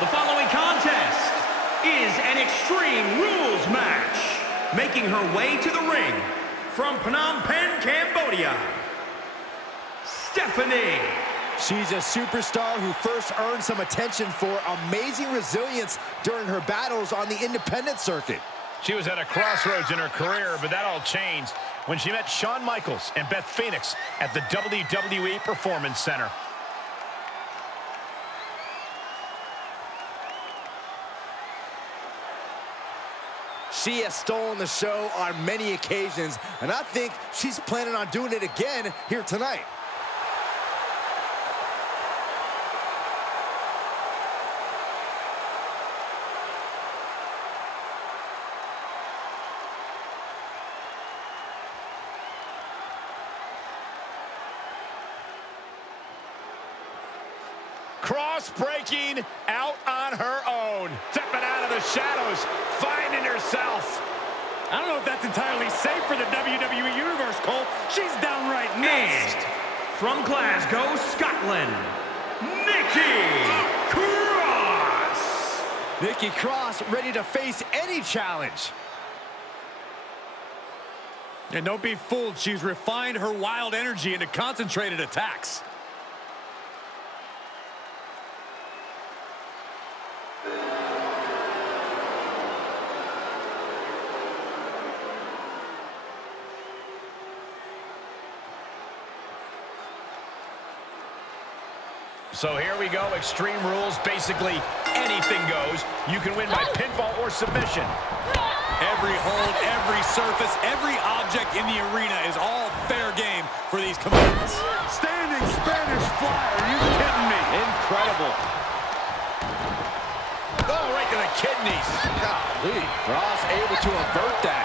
The following contest is an Extreme Rules match. Making her way to the ring from Phnom Penh, Cambodia, Stephanie. She's a superstar who first earned some attention for amazing resilience during her battles on the independent circuit. She was at a crossroads in her career, but that all changed when she met Shawn Michaels and Beth Phoenix at the WWE Performance Center. She has stolen the show on many occasions, and I think she's planning on doing it again here tonight. Cross-breaking out on her own. Stepping out of the shadows, finding herself. I don't know if that's entirely safe for the WWE Universe, Cole. She's downright nuts. And from Glasgow, Scotland, Nikki Cross. Nikki Cross ready to face any challenge. And don't be fooled, she's refined her wild energy into concentrated attacks. So here we go, Extreme Rules, basically anything goes. You can win by pinfall or submission. Every hold, every surface, every object in the arena is all fair game for these combatants. Standing Spanish fly, are you kidding me? Incredible. Oh, right to the kidneys. Golly. Cross able to avert that.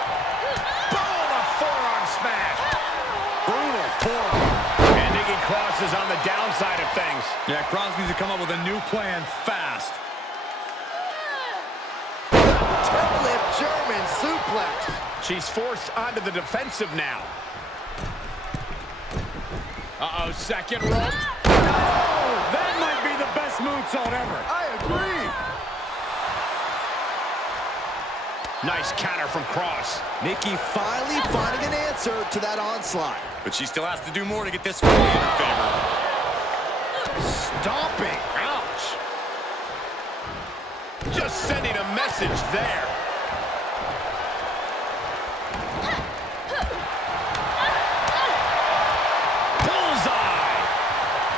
Boom, a forearm smash. Brutal forearm. And Nikki Cross is on the downside of things. Yeah, Cross needs to come up with a new plan fast. Deadlift German suplex. She's forced onto the defensive now. Uh-oh, second rope. Oh, that might be the best moonsault ever. I agree. Nice counter from Cross. Nikki finally finding an answer to that onslaught. But she still has to do more to get this fully in her favor. Stomping. Ouch. Just sending a message there. Bullseye.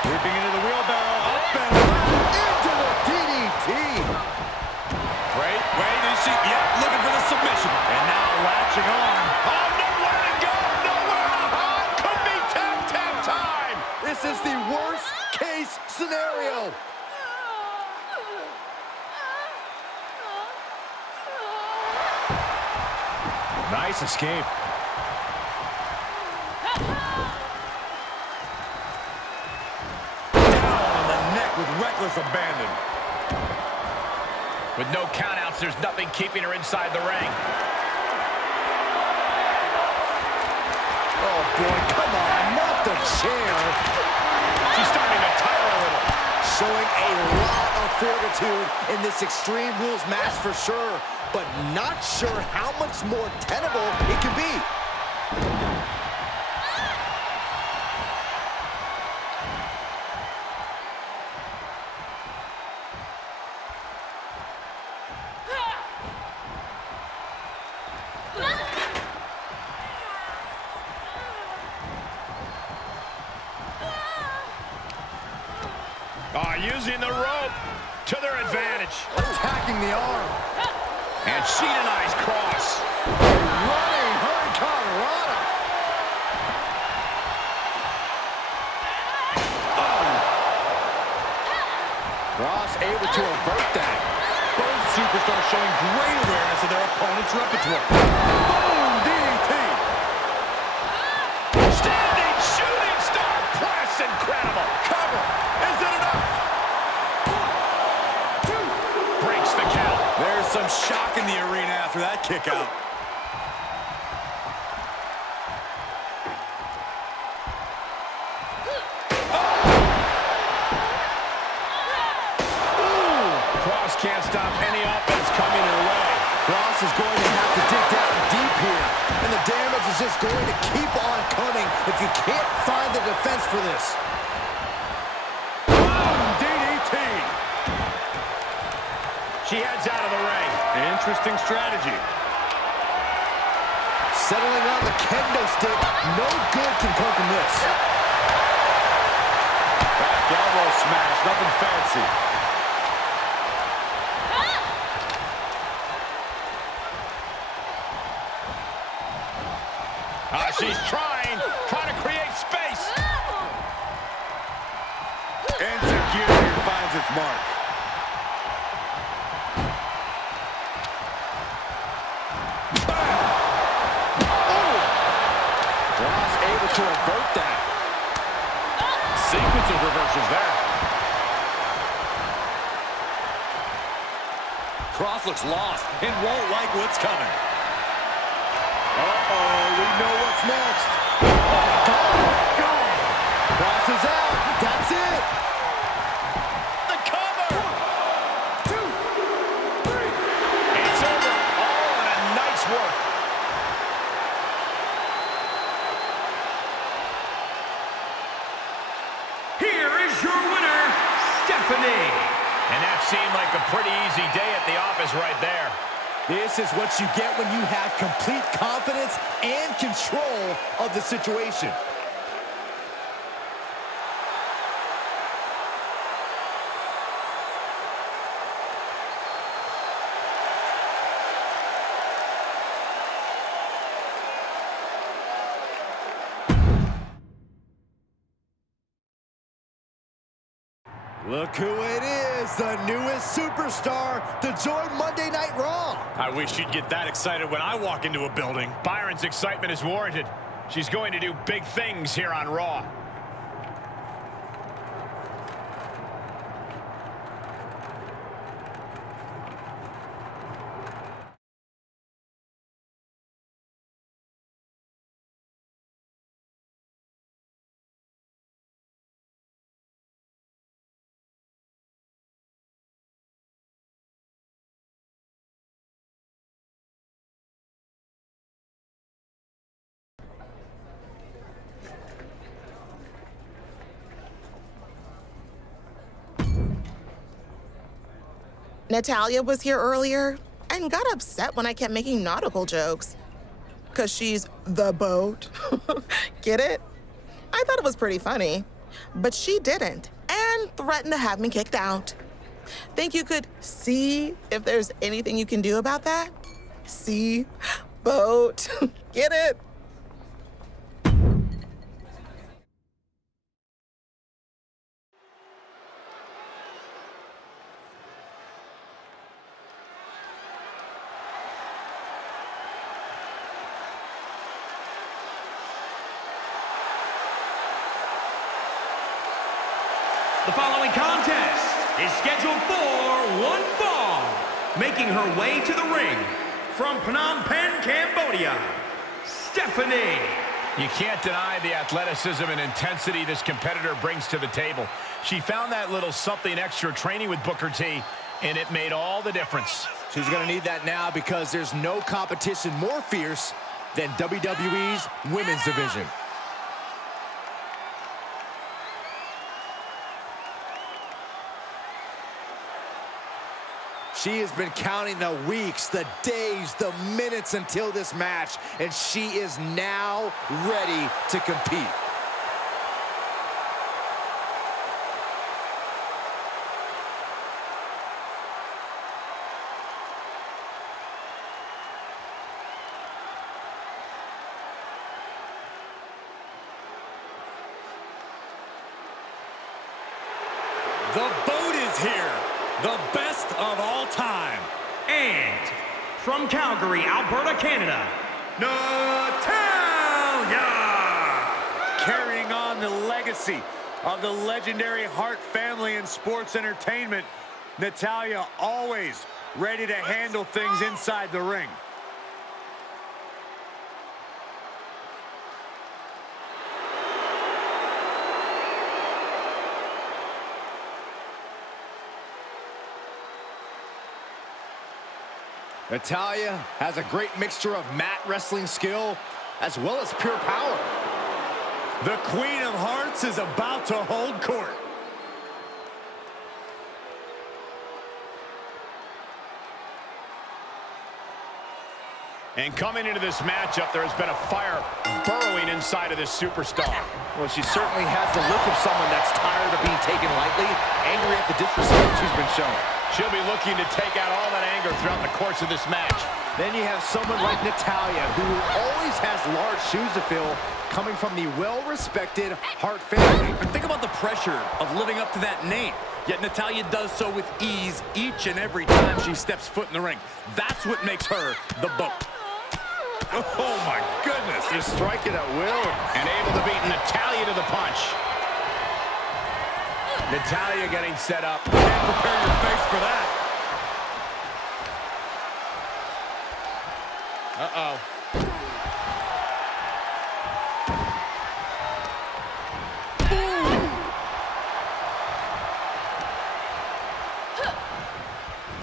Whipping into the wheelbarrow, up and around. Into the DDT. Wait, is she? Yep, looking for the submission. And now latching on. Oh, nowhere to go, nowhere to hide. Could be tap time. This is the worst case scenario. Nice escape. Down on the neck with reckless abandon. With no countouts, there's nothing keeping her inside the ring. Oh, boy, come on, not the chair. She's starting to tire a little. Showing a lot of fortitude in this Extreme Rules match for sure, but not sure how much more tenable it can be. Using the rope to their advantage. Attacking the arm. And she denies Cross. Running Hurricane Rana. Cross able to avert that. Both superstars showing great awareness of their opponent's repertoire. Boom, DDT. Standing shooting star press, incredible. Cover. Is it enough? Breaks the count. There's some shock in the arena after that kick out. just can't stop any offense coming her way. Cross is going to have to dig down deep here, and the damage is just going to keep on coming if you can't find the defense for this. DDT. She heads out of the ring. Interesting strategy. Settling on the kendo stick. No good can come from this. Back elbow smash, nothing fancy. She's trying to create space. Insecurity finds its mark. Ross able to avert that. Sequence of reversals there. Cross looks lost and won't like what's coming. Uh-oh, we know what's next. Go! Cross is out. That's it. The cover. 1, 2, 3. It's over. All in a nice work. Here is your winner, Stephanie. And that seemed like a pretty easy day at the office right there. This is what you get when you have complete confidence and control of the situation. Look who it is, the newest superstar to join Monday Night Raw. I wish you'd get that excited when I walk into a building. Byron's excitement is warranted. She's going to do big things here on Raw. Natalya was here earlier and got upset when I kept making nautical jokes. 'Cause she's the boat. Get it? I thought it was pretty funny. But she didn't and threatened to have me kicked out. Think you could see if there's anything you can do about that? See? Boat. Get it? The following contest is scheduled for one fall. Making her way to the ring from Phnom Penh, Cambodia, Stephanie. You can't deny the athleticism and intensity this competitor brings to the table. She found that little something extra training with Booker T, and it made all the difference. She's going to need that now because there's no competition more fierce than WWE's women's division. She has been counting the weeks, the days, the minutes until this match, and she is now ready to compete. The boat is here. The best of all time. And from Calgary, Alberta, Canada, Natalya. Carrying on the legacy of the legendary Hart family in sports entertainment, Natalya always ready to handle things inside the ring. Natalya has a great mixture of mat wrestling skill as well as pure power. The Queen of Hearts is about to hold court. And coming into this matchup, there has been a fire burrowing inside of this superstar. Well, she certainly has the look of someone that's tired of being taken lightly, angry at the disrespect she's been shown. She'll be looking to take out all that anger throughout the course of this match. Then you have someone like Natalya, who always has large shoes to fill, coming from the well-respected Hart family. And think about the pressure of living up to that name. Yet Natalya does so with ease each and every time she steps foot in the ring. That's what makes her the GOAT. Oh, my goodness. Just strike it at will. And able to beat Natalya to the punch. Natalya getting set up. Can't prepare your face for that. Uh-oh.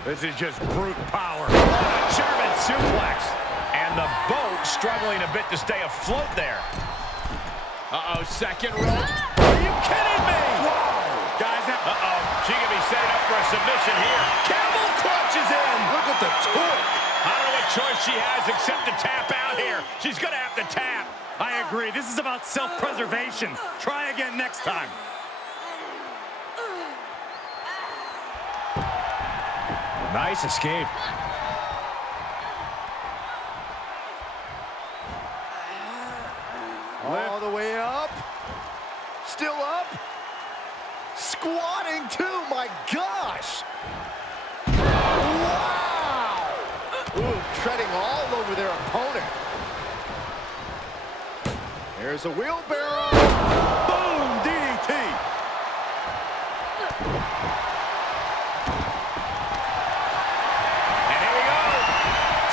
This is just brute power. German suplex. And the boat struggling a bit to stay afloat there. Uh-oh, second rope. Are you kidding me? Whoa. Guys, uh-oh. She could be setting up for a submission here. Camel clutch is in. Look at the torque. I don't know what choice she has except to tap out here. She's going to have to tap. I agree. This is about self-preservation. Try again next time. Nice escape. All the way up. Still up. Squatting too, my gosh. Wow. Ooh, treading all over their opponent. There's a wheelbarrow. Boom, DDT. And here we go.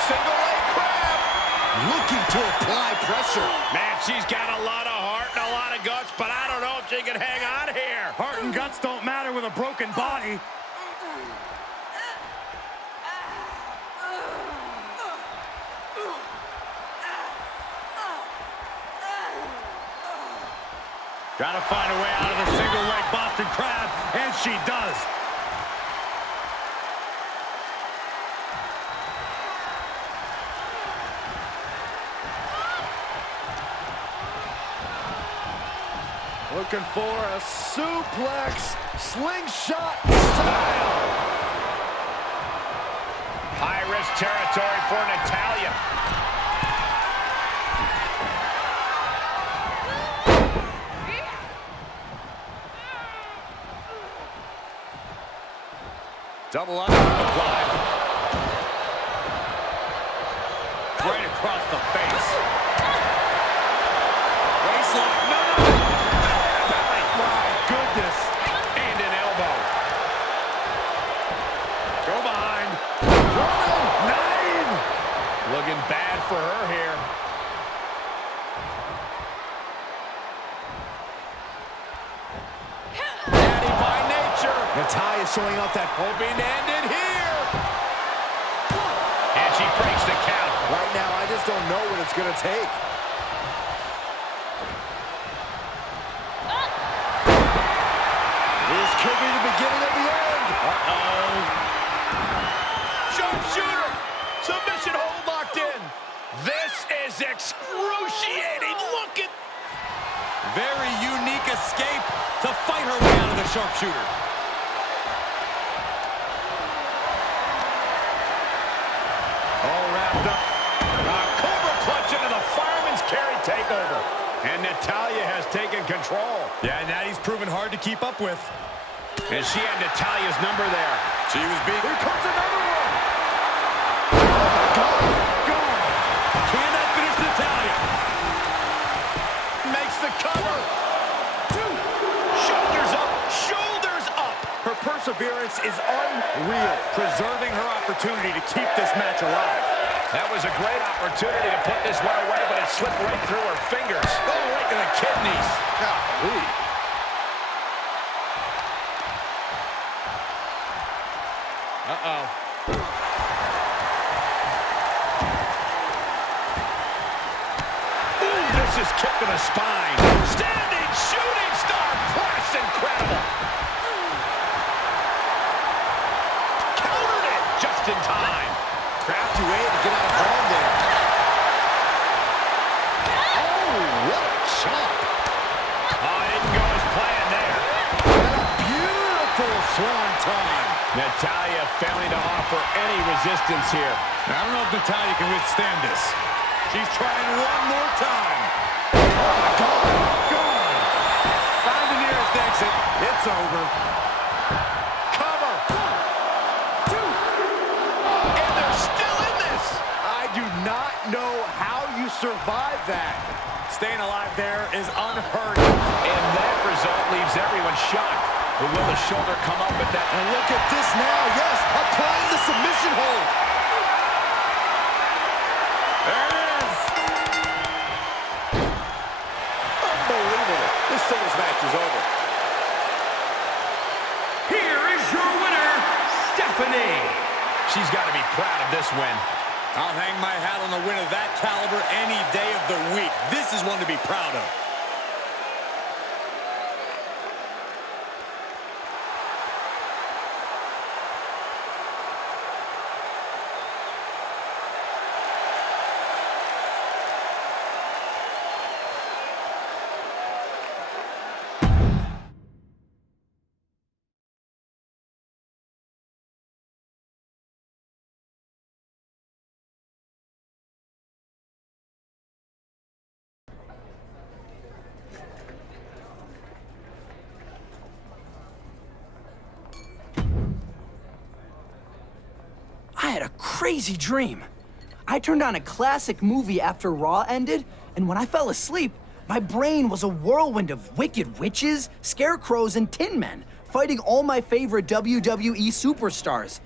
Single leg crab. Looking to apply pressure. Man, she's got a lot of heart and a lot of guts, but I don't know if she can hang on here. Heart and guts don't matter with a broken body. Gotta find a way out of the single leg Boston Crab, and she does. Looking for a suplex, slingshot style. High-risk territory for Natalya. Double under applied. Right across the face. Waistline. No! My goodness. And an elbow. Go behind. 9! Looking bad for her here. Daddy by nature. Natalya showing off that Hoping to end it here. And she breaks the count. right now. I just don't know what it's going to take. This could be the beginning of the end. Uh-oh. Sharpshooter. Submission hold locked in. This is excruciating. Look at... Very unique escape to fight her way out of the sharpshooter. All wrapped up. Cobra clutch into the fireman's carry takeover. And Natalya has taken control. Yeah, Natty's proven hard to keep up with. And she had Natalya's number there. She was being... Here comes another one. Can that finish Natalya? Makes the cover. Shoulders up. Shoulders up. Her perseverance is unreal, preserving her opportunity to keep this match alive. That was a great opportunity to put this one away, but it slipped right through her fingers. Oh, right to the kidneys. Golly. Uh-oh. vicious kick to the spine. Standing shooting star press, incredible. Countered it just in time. Crafty way to get out of harm there. Oh, what a chop. Oh, it didn't go as planned there. What a beautiful swanton. Natalya failing to offer any resistance here. I don't know if Natalya can withstand this. She's trying one more time. Oh, my God. Gone. Find the nearest exit. It's over. Cover. 1, 2. And they're still in this. I do not know how you survive that. Staying alive there is unheard of. And that result leaves everyone shocked. But will the shoulder come up with that? And look at this now. Yes, applying the submission hold. There it is. Unbelievable. This singles match is over. Here is your winner, Stephanie. She's got to be proud of this win. I'll hang my hat on a win of that caliber any day of the week. This is one to be proud of. I had a crazy dream. I turned on a classic movie after Raw ended, and when I fell asleep, my brain was a whirlwind of wicked witches, scarecrows, and tin men, fighting all my favorite WWE superstars.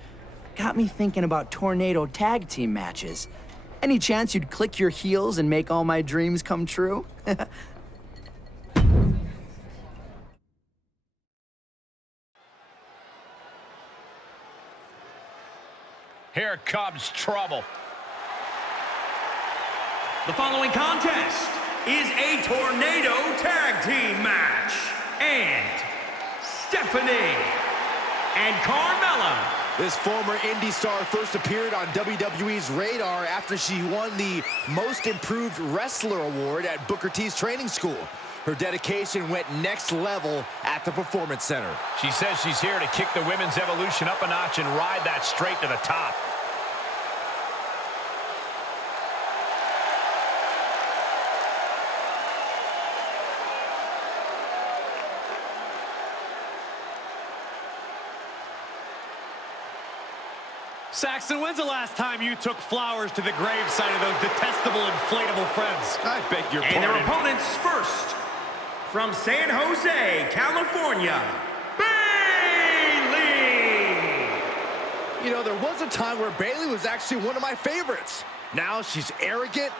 Got me thinking about tornado tag team matches. Any chance you'd click your heels and make all my dreams come true? Here comes trouble. The following contest is a tornado tag team match. And Stephanie and Carmella. This former indie star first appeared on WWE's radar after she won the Most Improved Wrestler Award at Booker T's training school. Her dedication went next level at the Performance Center. She says she's here to kick the women's evolution up a notch and ride that straight to the top. Saxton, when's the last time you took flowers to the gravesite of those detestable inflatable friends? I beg your And their pardon. opponents first, from San Jose, California, Bayley. You know, there was a time where Bayley was actually one of my favorites. Now she's arrogant.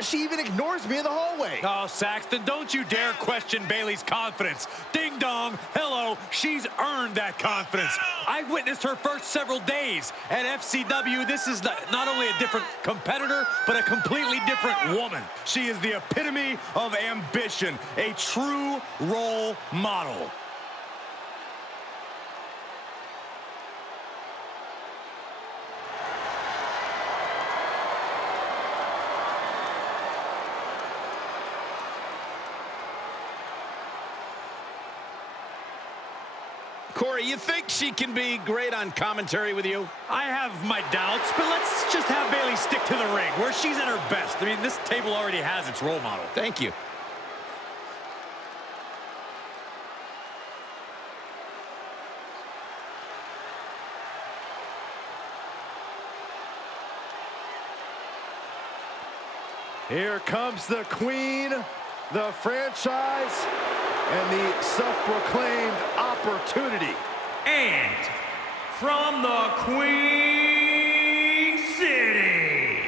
She even ignores me in the hallway. Oh, Saxton, don't you dare question Bayley's confidence. Ding dong, hello, she's earned that confidence. I witnessed her first several days at FCW. This is not only a different competitor, but a completely different woman. She is the epitome of ambition, a true role model. Corey, you think she can be great on commentary with you? I have my doubts, but let's just have Bayley stick to the ring where she's at her best. I mean, this table already has its role model. Thank you. Here comes the queen, the franchise, and the self-proclaimed opportunity. And from the Queen City,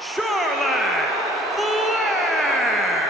Charlotte Flair.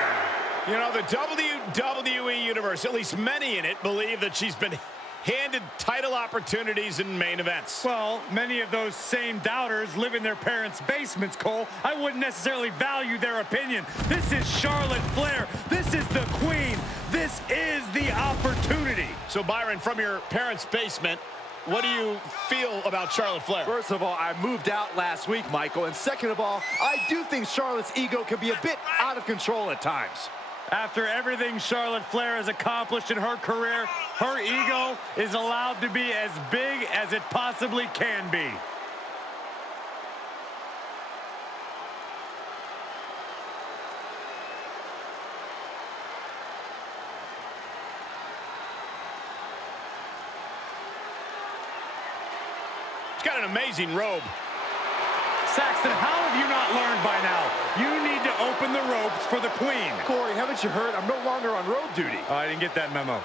You know, the WWE Universe, at least many in it, believe that she's been handed title opportunities in main events. Well, many of those same doubters live in their parents' basements, Cole. I wouldn't necessarily value their opinion. This is Charlotte Flair. This is the queen. This is the opportunity. So, Byron, from your parents' basement, what do you feel about Charlotte Flair? First of all, I moved out last week, Michael. And second of all, I do think Charlotte's ego can be a bit out of control at times. After everything Charlotte Flair has accomplished in her career, her ego is allowed to be as big as it possibly can be. Got an amazing robe. Saxton, how have you not learned by now? You need to open the ropes for the queen. Corey, haven't you heard? I'm no longer on road duty. Oh, I didn't get that memo.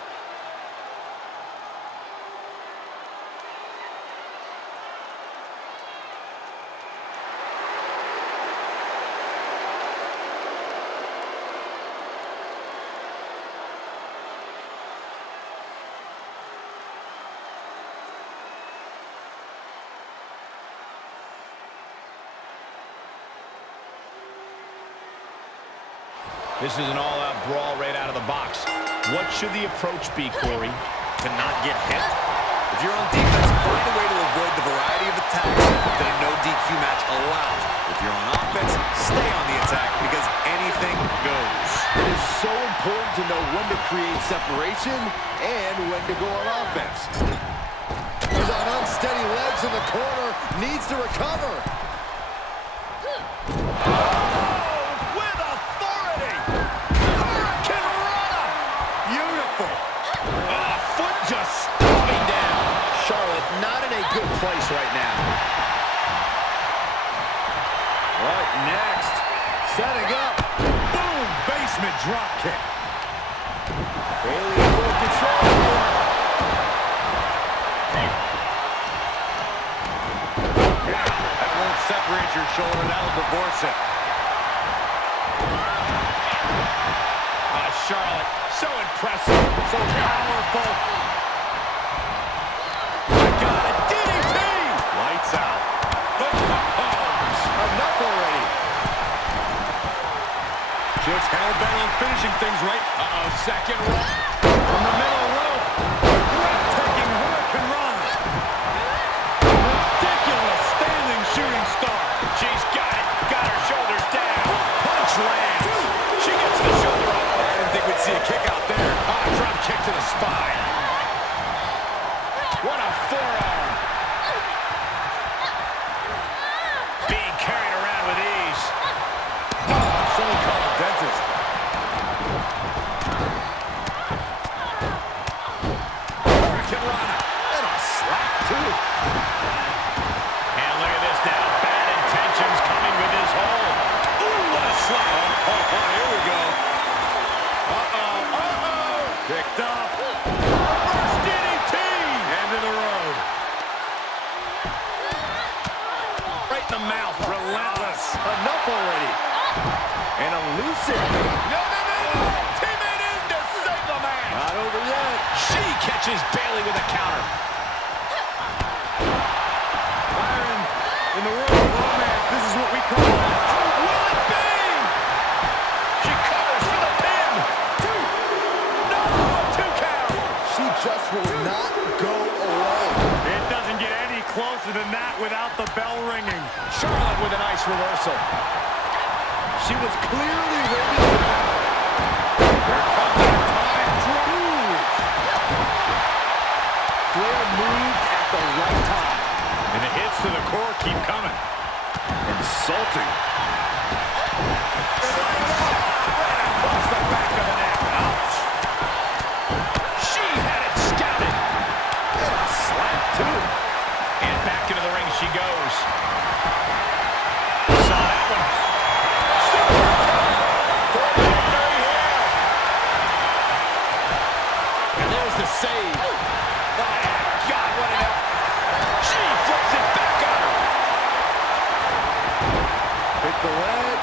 This is an all-out brawl right out of the box. What should the approach be, Corey? To not get hit. If you're on defense, find a way to avoid the variety of attacks that a no DQ match allows. If you're on offense, stay on the attack because anything goes. It is so important to know when to create separation and when to go on offense. He's on unsteady legs in the corner, needs to recover. Not in a good place right now. What next? Setting up. Boom! Basement drop kick. Bailey in full control. That won't separate your shoulder. That'll divorce it. Charlotte, so impressive, so powerful. Lights out. Enough already. She looks hell-bent on finishing things right. Second rope. From the middle rope. Breathtaking Hurricane Run. Ridiculous standing shooting star. She's got it. Got her shoulders down. Punch lands. She gets the shoulder up. I didn't think we'd see a kick out there. Drop kick to the spine. What a forearm. Picked up. Reverse DDT. End of the road. Right in the mouth. Relentless. Enough already. And elusive. No. Teammate in to save the man. Not over yet. She catches Bailey with a counter. Byron, in the world of romance, this is what we call Will it be? She covers for the pin. Two count. She just will not go away. It doesn't get any closer than that without the bell ringing. Charlotte with a nice reversal. She was clearly ready for that. Here comes the time drop. Flair moved at the right time. And the hits to the core keep coming. Insulting. Right across the back of the neck. Ouch. She had it scouted. And a slap, too. And back into the ring she goes. Saw that one. And there's the save. Oh, God, what an elbow. She flips it back on her. Hit the leg.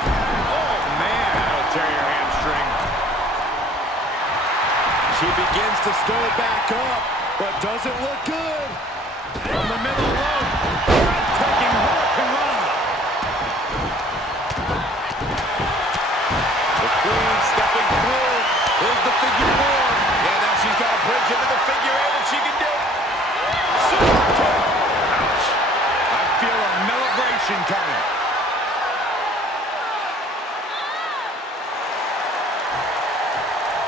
Oh, man. That'll tear your hamstring. She begins to stir back up. but doesn't look good. From the middle rope, breathtaking Hurricane Rana. The Queen stepping through. Here's the figure 4. Yeah, now she's got a bridge into the figure 8 if she can do it. Super kick. Ouch. I feel a celebration coming.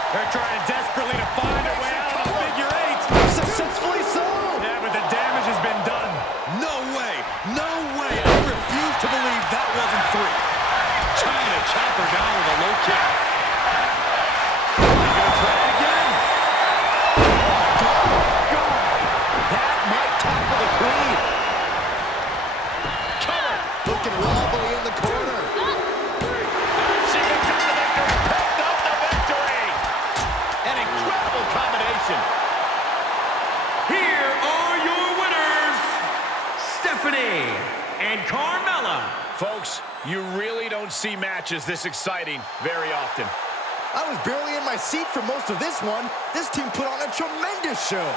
They're trying desperately to find a way out of the figure 8. Successfully so. Yeah, but the damage has been done. No way. No way. I refuse to believe that wasn't 3. Trying to chop her down with a low kick. He's gonna try it again. That might topple the Queen. Cover. Looking wobbly in the corner. She picks up the victory. Picked up the victory. An incredible combination. Here are your winners, Stephanie and Carmella. Folks, you really don't see matches this exciting very often. I was barely in my seat for most of this one. This team put on a tremendous show.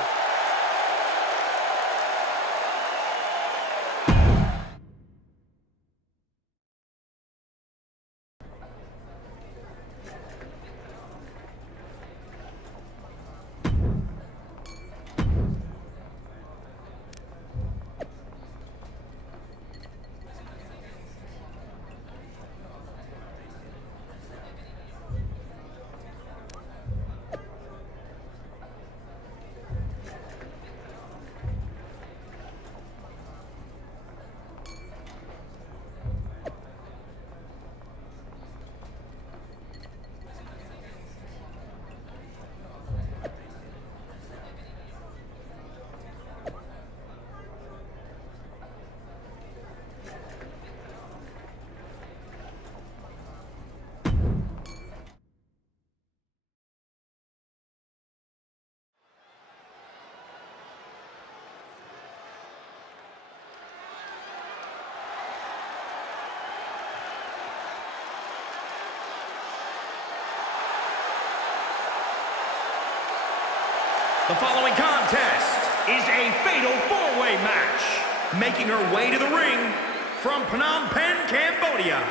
The following contest is a fatal 4-way match. Making her way to the ring from Phnom Penh, Cambodia,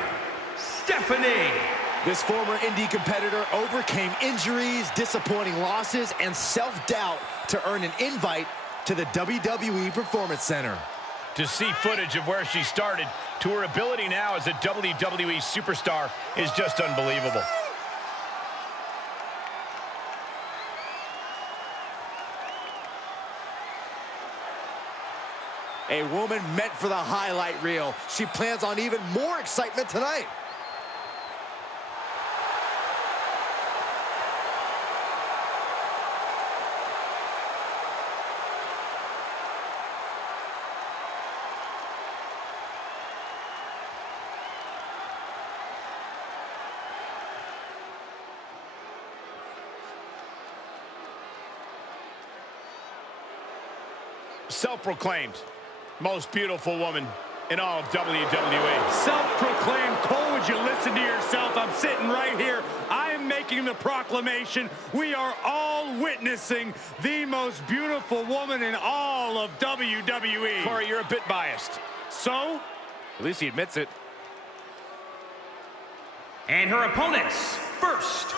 Stephanie. This former indie competitor overcame injuries, disappointing losses, and self-doubt to earn an invite to the WWE Performance Center. To see footage of where she started to her ability now as a WWE superstar is just unbelievable. A woman meant for the highlight reel. She plans on even more excitement tonight. Self-proclaimed most beautiful woman in all of WWE. Self-proclaimed. Cole, would you listen to yourself? I'm sitting right here. I am making the proclamation. We are all witnessing the most beautiful woman in all of WWE. Corey, you're a bit biased. So? At least he admits it. And her opponents, first,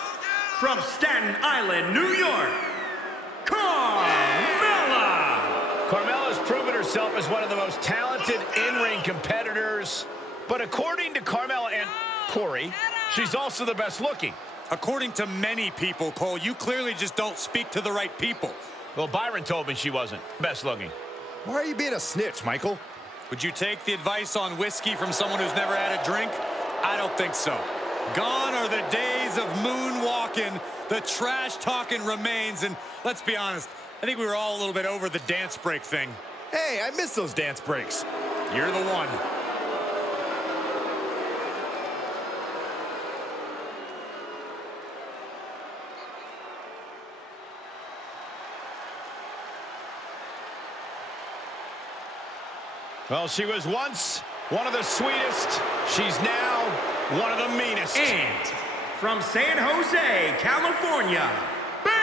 from Staten Island, New York, Carmella. Carmella's proven herself as one of the most talented in-ring competitors, but according to Carmella and Corey, she's also the best looking. According to many people, Cole, you clearly just don't speak to the right people. Well, Byron told me she wasn't best looking. Why are you being a snitch, Michael? Would you take the advice on whiskey from someone who's never had a drink? I don't think so. Gone are the days of moonwalking. The trash talking remains, and let's be honest, I think we were all a little bit over the dance break thing. Hey, I miss those dance breaks. You're the one. Well, she was once one of the sweetest. She's now one of the meanest. And from San Jose, California, Bayley.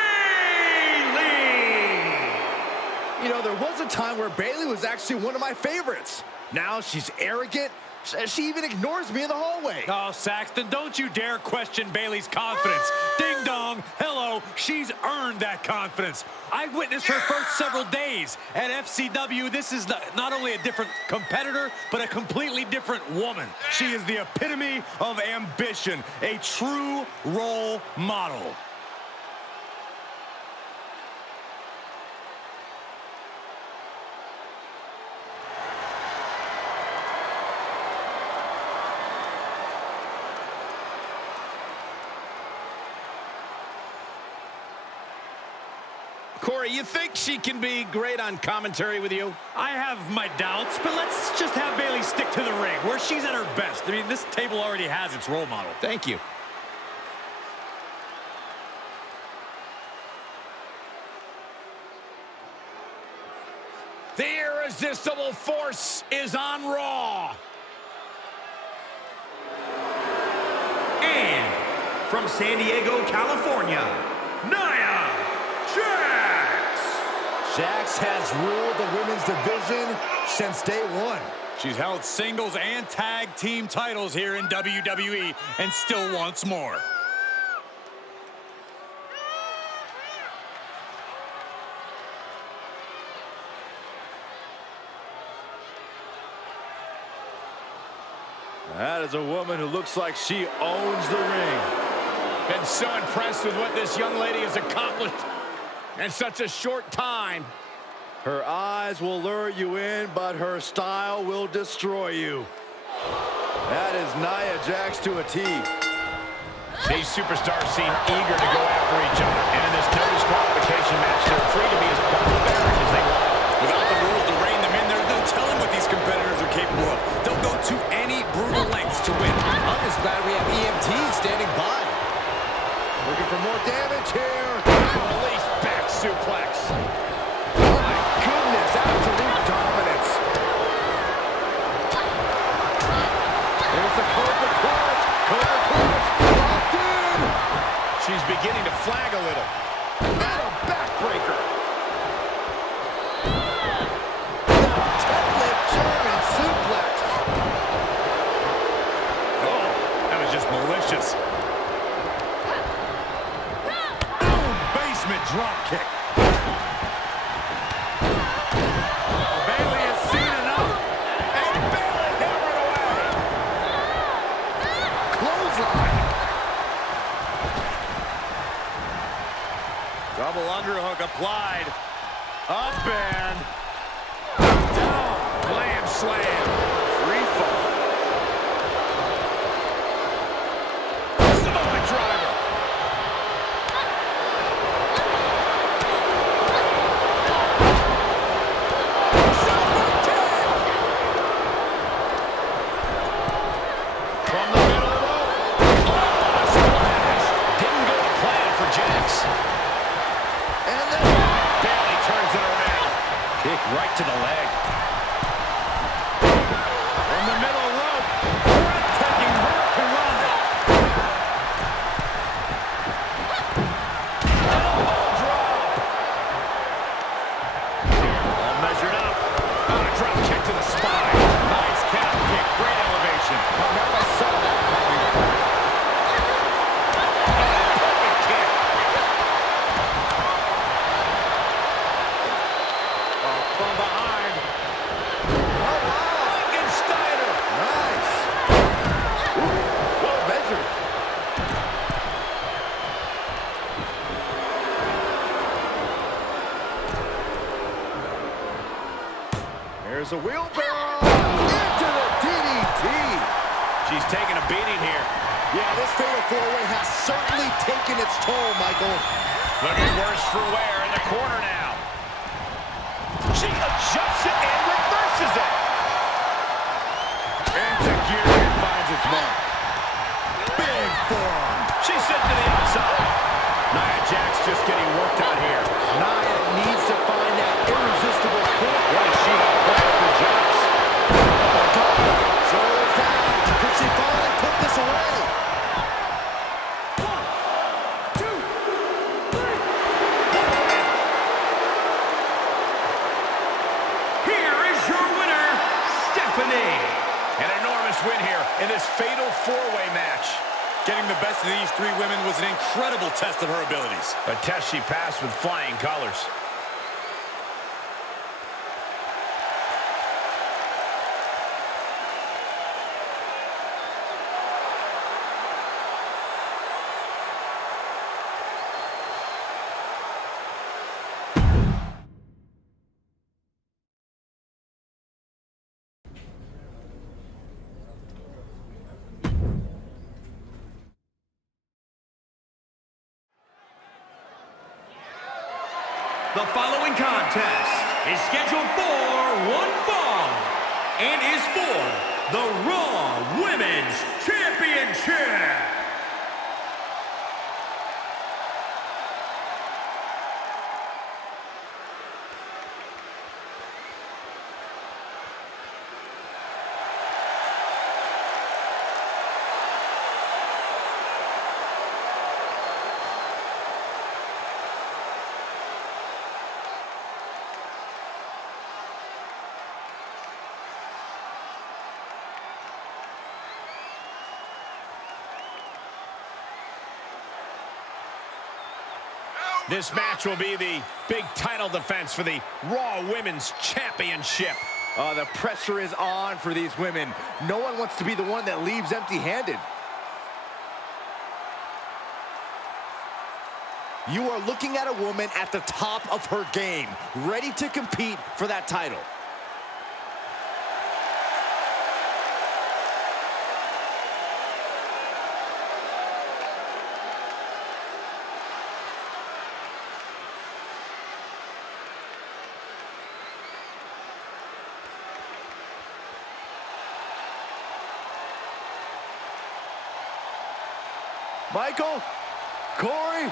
You know, there was a time where Bayley was actually one of my favorites. Now she's arrogant. She even ignores me in the hallway. Oh, Saxton, don't you dare question Bayley's confidence. Ding dong, hello, she's earned that confidence. I witnessed her first several days at FCW. This is not only a different competitor, but a completely different woman. She is the epitome of ambition, a true role model. Corey, you think she can be great on commentary with you? I have my doubts, but let's just have Bayley stick to the ring, where she's at her best. I mean, this table already has its role model. Thank you. The irresistible force is on Raw. And from San Diego, California, Nia Jax. Jax has ruled the women's division since day one. She's held singles and tag team titles here in WWE and still wants more. That is a woman who looks like she owns the ring. Been so impressed with what this young lady has accomplished in such a short time. Her eyes will lure you in, but her style will destroy you. That is Nia Jax to a T. These superstars seem eager to go after each other, and in this no disqualification match, they're free to be as barbaric as they want. Without the rules to rein them in, there's no telling what these competitors are capable of. They'll go to any brutal lengths to win. I'm just glad we have EMTs standing by. Looking for more damage here. Release back suplex. Oh my goodness, absolute dominance. There's the Cobra Clutch. Cobra Clutch. Locked in. She's beginning to flag a little. And a backbreaker. Deadlift German suplex. Oh, that was just malicious. Basement drop kick. Bayley has seen enough. And Bayley hammered away. Clothesline. Double underhook applied. Up and Down. Glam slam. free fall. Samoa driver. From the middle rope. Oh, a splash. Didn't go to plan for Jax. And then Bayley turns it around. Kick right to the leg. From the middle rope. Breathtaking rope to run. Elbow drop. All measured up. Oh, a drop kick to the spine. Nice calf kick. Great elevation. Carmella saw that coming. Perfect kick. From behind. Oh, wow. Steiner. Nice. Ooh, well measured. There's a wheelbarrow into the DDT. She's taking a beating here. Yeah, this fatal four-way has certainly taken its toll, Michael. Looking worse for wear in the corner now. She adjusts it and reverses it. Insecurity finds its mark. Big forearm. She's sent to the outside. Nia Jax just getting worked out here. Nia needs to find that irresistible foot. What does she have planned for Jax? Shoulders down. Could she finally put this away? Stephanie. An enormous win here in this fatal four-way match. Getting the best of these three women was an incredible test of her abilities. A test she passed with flying colors. The following contest is scheduled for one fall and is for the Raw Women's Championship. This match will be the big title defense for the Raw Women's Championship. The pressure is on for these women. No one wants to be the one that leaves empty-handed. You are looking at a woman at the top of her game, ready to compete for that title. Michael, Corey,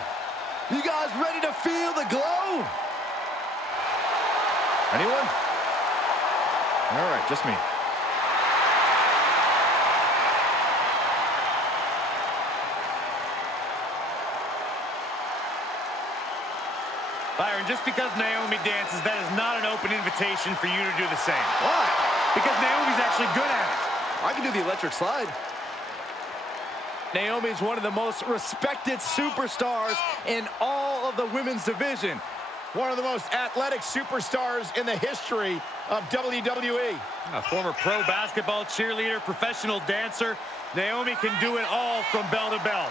you guys ready to feel the glow? Anyone? All right, just me. Byron, just because Naomi dances, that is not an open invitation for you to do the same. Why? Because Naomi's actually good at it. I can do the electric slide. Naomi's one of the most respected superstars in all of the women's division. One of the most athletic superstars in the history of WWE. A former pro basketball cheerleader, professional dancer, Naomi can do it all from bell to bell.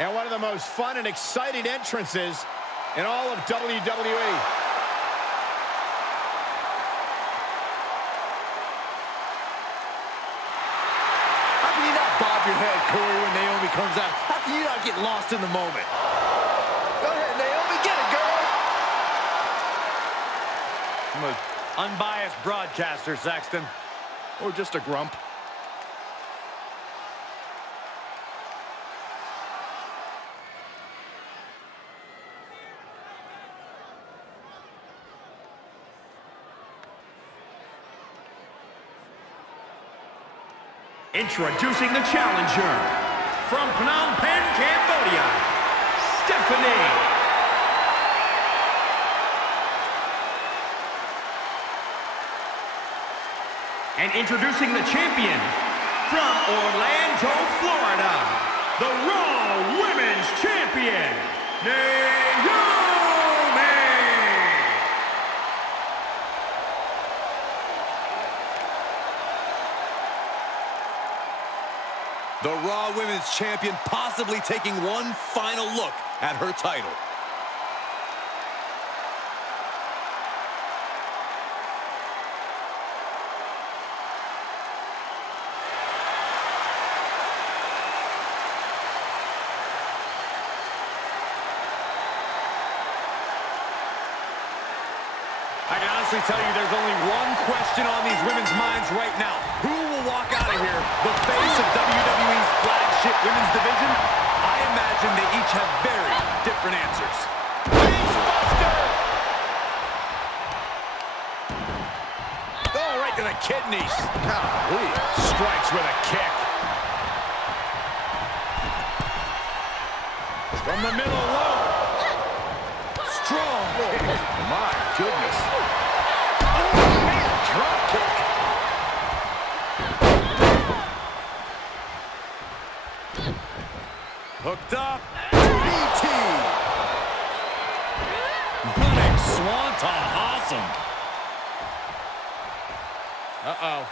And one of the most fun and exciting entrances in all of WWE. Bob your head, Corey, when Naomi comes out. How can you not get lost in the moment? Go ahead, Naomi, get it, girl! I'm an unbiased broadcaster, Saxton. Or just a grump. Introducing the challenger from Phnom Penh, Cambodia, Stephanie. And introducing the champion from Orlando, Florida, the Raw Women's Champion, Naomi. The Raw Women's Champion possibly taking one final look at her title. I can honestly tell you there's only one question on these women's minds right now. Who will walk out of here the face of WWE's flagship women's division? I imagine they each have very different answers. Oh, right to the kidneys. Golly. Strikes with a kick. From the middle low. Strong kick. My goodness. Oh, man, drop kick. Hooked up. DDT. Running swanton. Awesome. Uh-oh.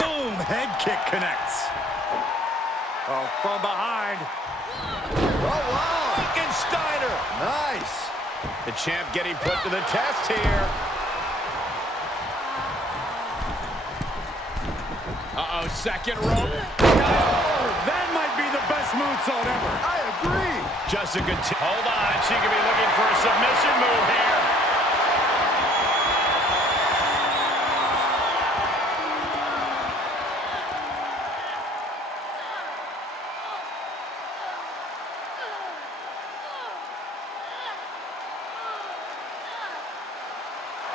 Boom. Head kick connects. Oh, from behind. Oh, wow. Frankensteiner. Nice. The champ getting put to the test here. Uh-oh, second rope. Oh, that might be the best moonsault ever. I agree. Just a good... Hold on, she could be looking for a submission move here.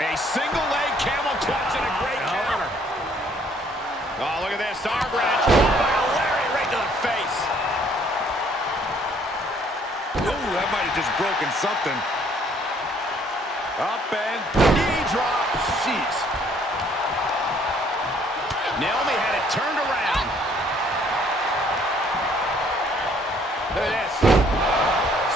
A single leg camel clutch and a great counter. Oh, look at this. Arm wrench. By a Larry right to the face. Ooh, that might have just broken something. Up and knee drop. Jeez. Naomi had it turned around. Look at this.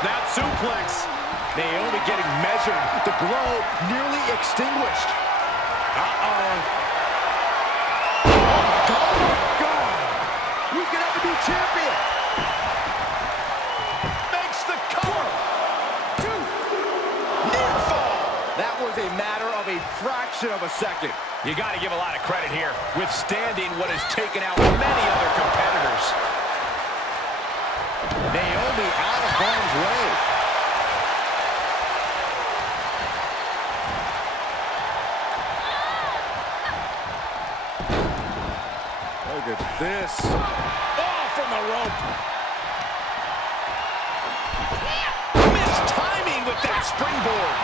Snap suplex. Naomi getting measured. The glow nearly extinguished. Uh-oh. Oh, God. We could have a new champion. Makes the cover. 2. Near fall. That was a matter of a fraction of a second. You got to give a lot of credit here, withstanding what has taken out many other competitors. Naomi out of harm's way. Look at this. Oh, from the rope. Missed timing with that springboard.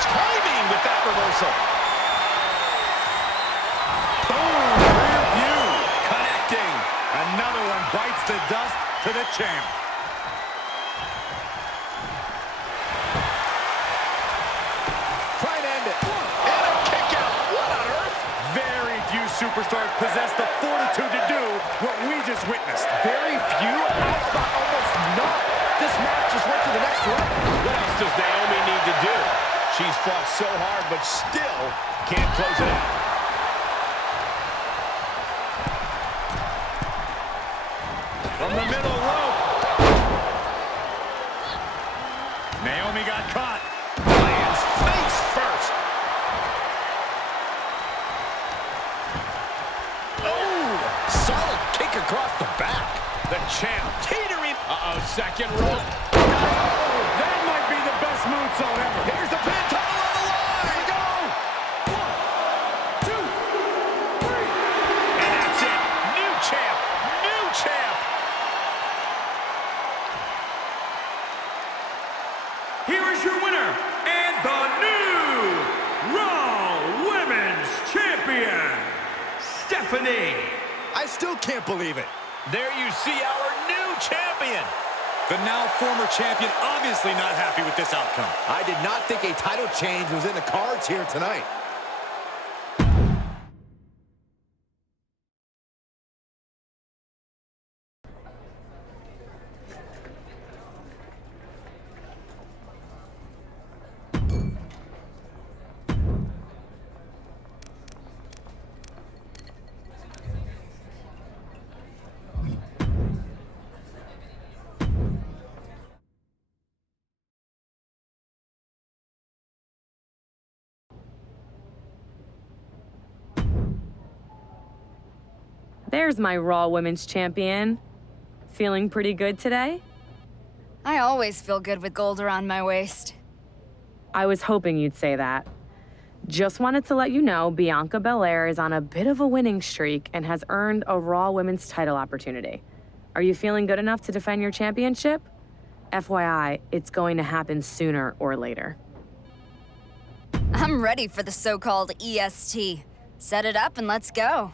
Timing with that reversal. Boom. Rear view. Connecting. Another one bites the dust to the champ. Try and end it. And a kick out. What on earth? Very few superstars possess the fortitude to do what we just witnessed. Very few? How about almost none? This match just went to the next round. What else does Naomi need to do? She's fought so hard, but still can't close it out. From the middle rope. Naomi got caught. Lands face first. Oh, solid kick across the back. The champ teetering. Uh-oh, second rope. That might be the best moonsault ever. Here's the pin, title on the line. Here we go. 1, 2, 3. And that's it. New champ. New champ. Here is your winner and the new Raw Women's Champion, Stephanie. I still can't believe it. There you see our new champion. The now former champion obviously not happy with this outcome. I did not think a title change was in the cards here tonight. There's my Raw Women's Champion. Feeling pretty good today? I always feel good with gold around my waist. I was hoping you'd say that. Just wanted to let you know Bianca Belair is on a bit of a winning streak and has earned a Raw Women's title opportunity. Are you feeling good enough to defend your championship? FYI, it's going to happen sooner or later. I'm ready for the so-called EST. Set it up and let's go.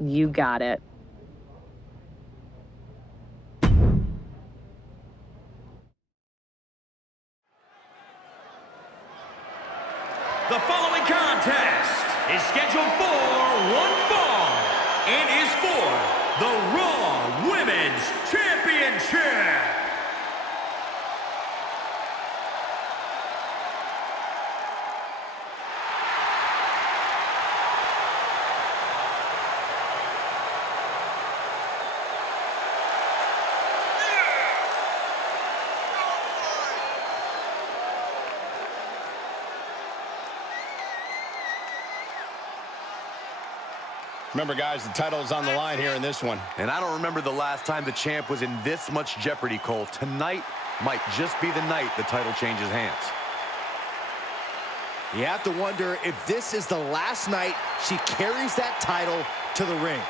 You got it. The following contest is scheduled for one fall and is for the Raw Women's Championship. Remember, guys, the title is on the line here in this one. And I don't remember the last time the champ was in this much jeopardy, Cole. Tonight might just be the night the title changes hands. You have to wonder if this is the last night she carries that title to the ring.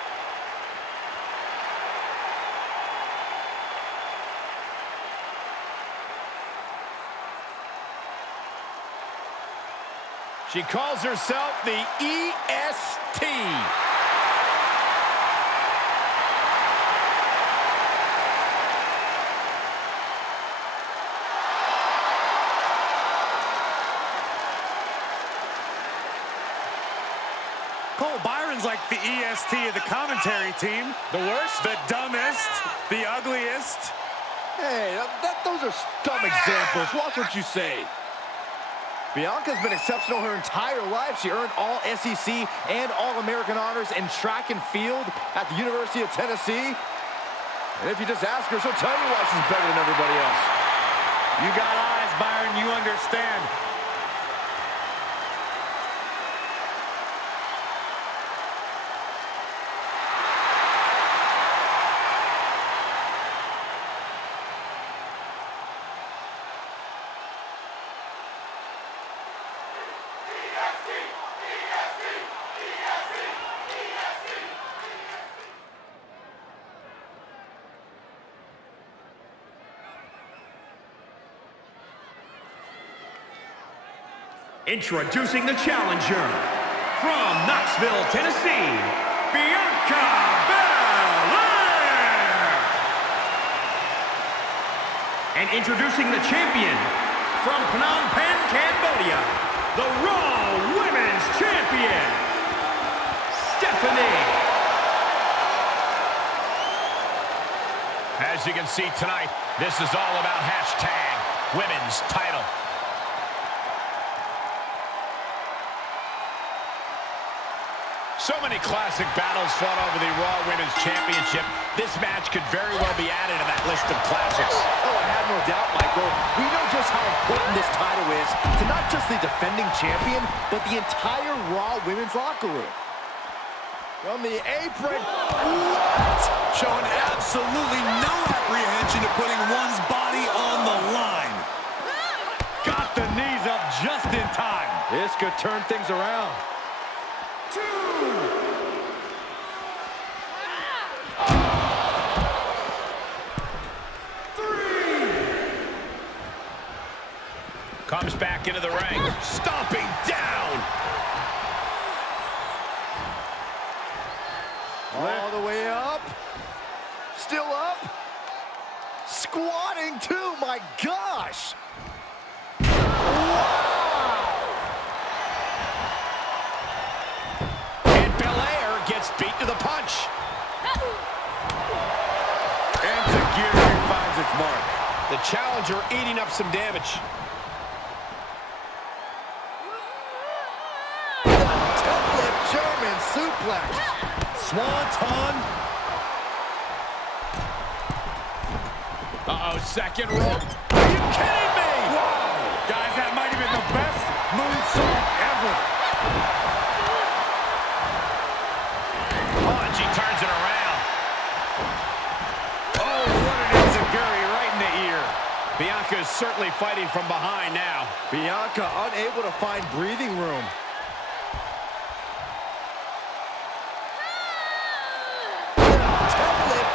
She calls herself the EST. Cole, Byron's like the EST of the commentary team. The worst, the dumbest, the ugliest. Hey, those are dumb examples. Watch what you say. Bianca's been exceptional her entire life. She earned all SEC and All-American honors in track and field at the University of Tennessee. And if you just ask her, she'll tell you why she's better than everybody else. You got eyes, Byron. You understand. Introducing the challenger from Knoxville, Tennessee, Bianca Belair. And introducing the champion from Phnom Penh, Cambodia, the Raw Women's Champion, Stephanie. As you can see tonight, this is all about #Women's Title. So many classic battles fought over the Raw Women's Championship. This match could very well be added to that list of classics. Oh, I have no doubt, Michael. We know just how important this title is to not just the defending champion, but the entire Raw Women's locker room. From the apron, what? Showing absolutely no apprehension to putting one's body on the line. Got the knees up just in time. This could turn things around. Comes back into the ring. Stomping down. All the way up. Still up. Squatting too, my gosh. And Belair gets beat to the punch. And Zagiri finds its mark. The challenger eating up some damage. German suplex. Swanton. Uh-oh, second rope. Are you kidding me? Wow. Guys, that might have been the best moonsault ever. Oh, and she turns it around. Oh, what an enziguri right in the ear. Bianca is certainly fighting from behind now. Bianca unable to find breathing room.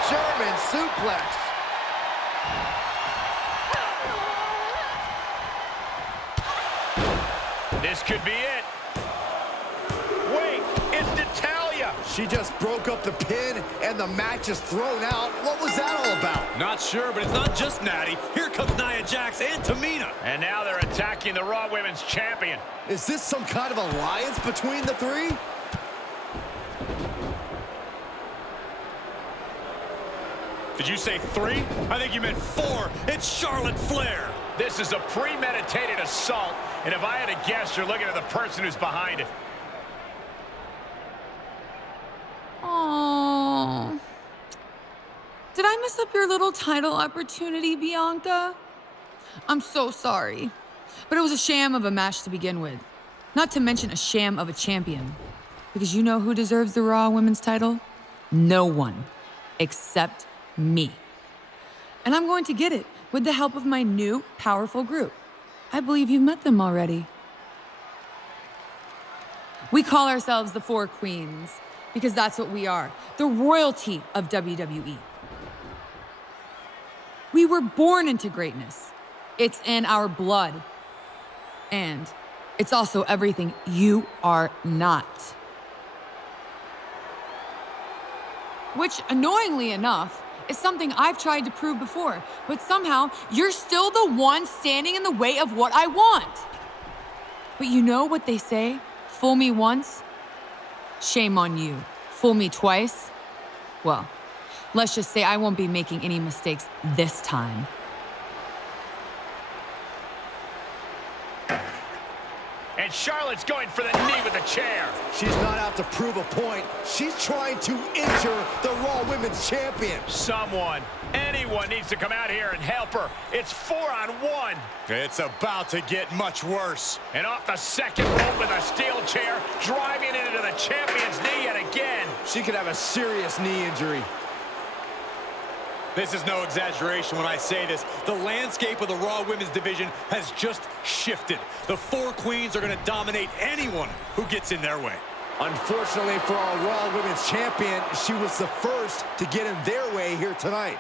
German suplex. This could be it. Wait, it's Natalya. She just broke up the pin, and the match is thrown out. What was that all about? Not sure, but it's not just Natty. Here comes Nia Jax and Tamina. And now they're attacking the Raw Women's Champion. Is this some kind of alliance between the three? Did you say 3? I think you meant 4. It's Charlotte Flair. This is a premeditated assault, and if I had to guess, you're looking at the person who's behind it. Oh, did I mess up your little title opportunity, Bianca? I'm so sorry. But it was a sham of a match to begin with. Not to mention a sham of a champion. Because you know who deserves the Raw Women's title? No one. Except me. And I'm going to get it with the help of my new, powerful group. I believe you've met them already. We call ourselves the Four Queens. Because that's what we are, the royalty of WWE. We were born into greatness. It's in our blood. And it's also everything you are not. Which, annoyingly enough, is something I've tried to prove before, but somehow you're still the one standing in the way of what I want. But you know what they say? Fool me once, shame on you. Fool me twice? Well, let's just say I won't be making any mistakes this time. And Charlotte's going for the knee with the chair. She's not out to prove a point. She's trying to injure the Raw Women's Champion. Someone, anyone needs to come out here and help her. It's 4-on-1. It's about to get much worse. And off the second rope with a steel chair, driving it into the champion's knee yet again. She could have a serious knee injury. This is no exaggeration when I say this. The landscape of the Raw Women's division has just shifted. The Four Queens are going to dominate anyone who gets in their way. Unfortunately for our Raw Women's Champion, she was the first to get in their way here tonight.